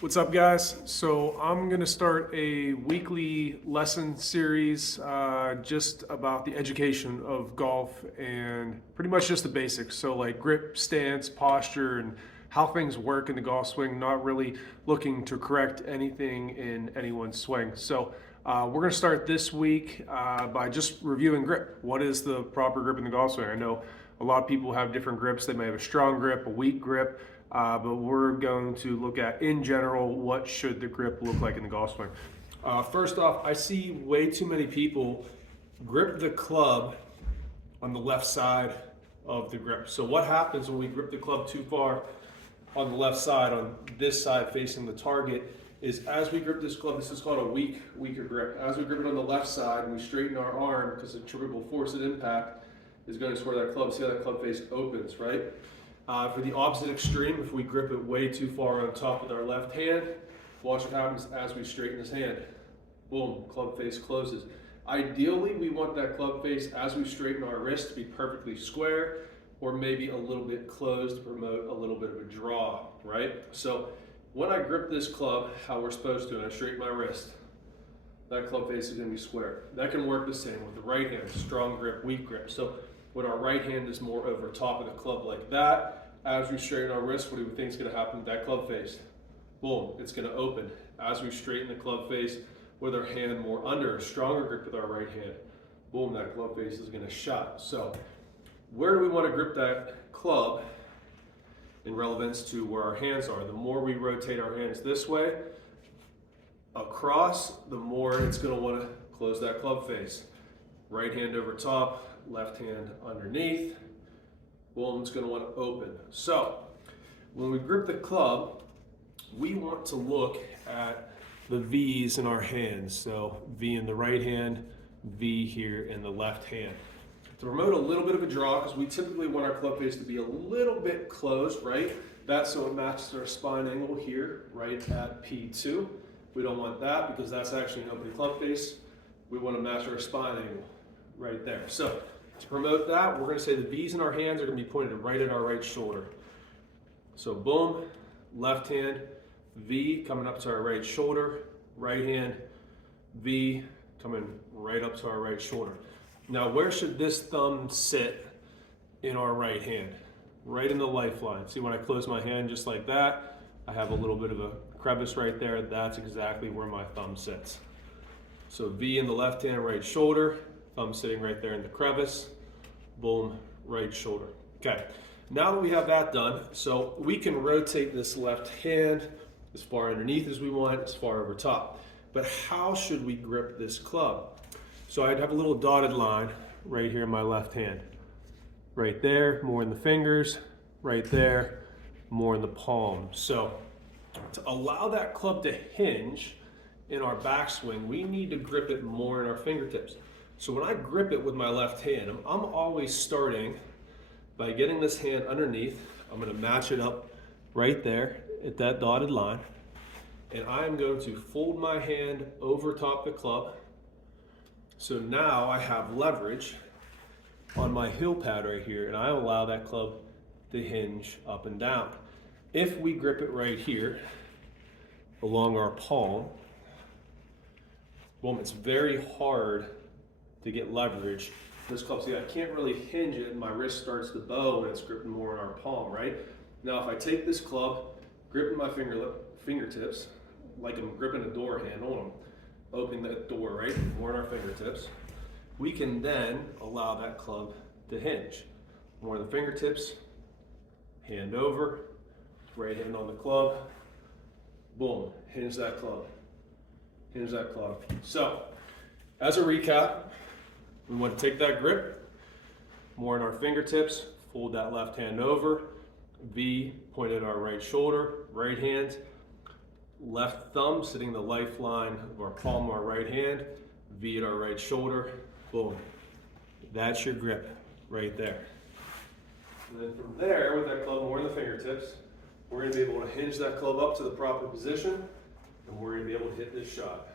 What's up, guys? So I'm going to start a weekly lesson series just about the education of golf and pretty much just the basics. So like grip, stance, posture, and how things work in the golf swing, not really looking to correct anything in anyone's swing. So we're going to start this week by just reviewing grip. What is the proper grip in the golf swing? I know a lot of people have different grips. They may have a strong grip, a weak grip. But we're going to look at, in general, what should the grip look like in the golf swing. First off, I see way too many people grip the club on the left side of the grip. So what happens when we grip the club too far on the left side, on this side facing the target, is as we grip this club, this is called a weaker grip. As we grip it on the left side and we straighten our arm, because the triple force of impact is going to where that club, see how that club face opens, right? For the opposite extreme, if we grip it way too far on top with our left hand, watch what happens as we straighten this hand. Boom, club face closes. Ideally, we want that club face as we straighten our wrist to be perfectly square or maybe a little bit closed to promote a little bit of a draw, right? So when I grip this club, how we're supposed to, and I straighten my wrist, that club face is going to be square. That can work the same with the right hand, strong grip, weak grip. So when our right hand is more over top of the club like that, as we straighten our wrist, what do we think is going to happen with that club face? Boom, it's going to open. As we straighten the club face with our hand more under, a stronger grip with our right hand, boom, that club face is going to shut. So where do we want to grip that club in relevance to where our hands are? The more we rotate our hands this way, across, the more it's going to want to close that club face. Right hand over top, left hand underneath, boom, it's going to want to open. So when we grip the club, we want to look at the V's in our hands. So V in the right hand, V here in the left hand. To promote a little bit of a draw, because we typically want our club face to be a little bit closed, right? That's so it matches our spine angle here, right at P2. We don't want that because that's actually an open club face. We want to match our spine angle right there. So to promote that, we're going to say the V's in our hands are going to be pointed right at our right shoulder. So boom, left hand, V coming up to our right shoulder, right hand, V coming right up to our right shoulder. Now where should this thumb sit in our right hand? Right in the lifeline. See, when I close my hand just like that, I have a little bit of a crevice right there. That's exactly where my thumb sits. So V in the left hand, right shoulder, thumb sitting right there in the crevice, boom, right shoulder. Okay, now that we have that done, so we can rotate this left hand as far underneath as we want, as far over top. But how should we grip this club? So I'd have a little dotted line right here in my left hand. Right there, more in the fingers, right there, more in the palm. So to allow that club to hinge in our backswing, we need to grip it more in our fingertips. So when I grip it with my left hand, I'm always starting by getting this hand underneath. I'm going to match it up right there at that dotted line. And I'm going to fold my hand over top the club. So now I have leverage on my heel pad right here, and I allow that club to hinge up and down. If we grip it right here along our palm, boom, it's very hard to get leverage. This club, see, I can't really hinge it and my wrist starts to bow when it's gripping more in our palm, right? Now if I take this club, grip in my fingertips, like I'm gripping a door handle, I'm opening that door, right? More in our fingertips. We can then allow that club to hinge. More in the fingertips, hand over, right hand on the club, boom, hinge that club, hinge that club. So, as a recap, we want to take that grip, more in our fingertips, fold that left hand over, V pointed at our right shoulder, right hand, left thumb sitting the lifeline of our palm of our right hand, V at our right shoulder, boom. That's your grip right there. And then from there, with that club more in the fingertips, we're going to be able to hinge that club up to the proper position, and we're going to be able to hit this shot.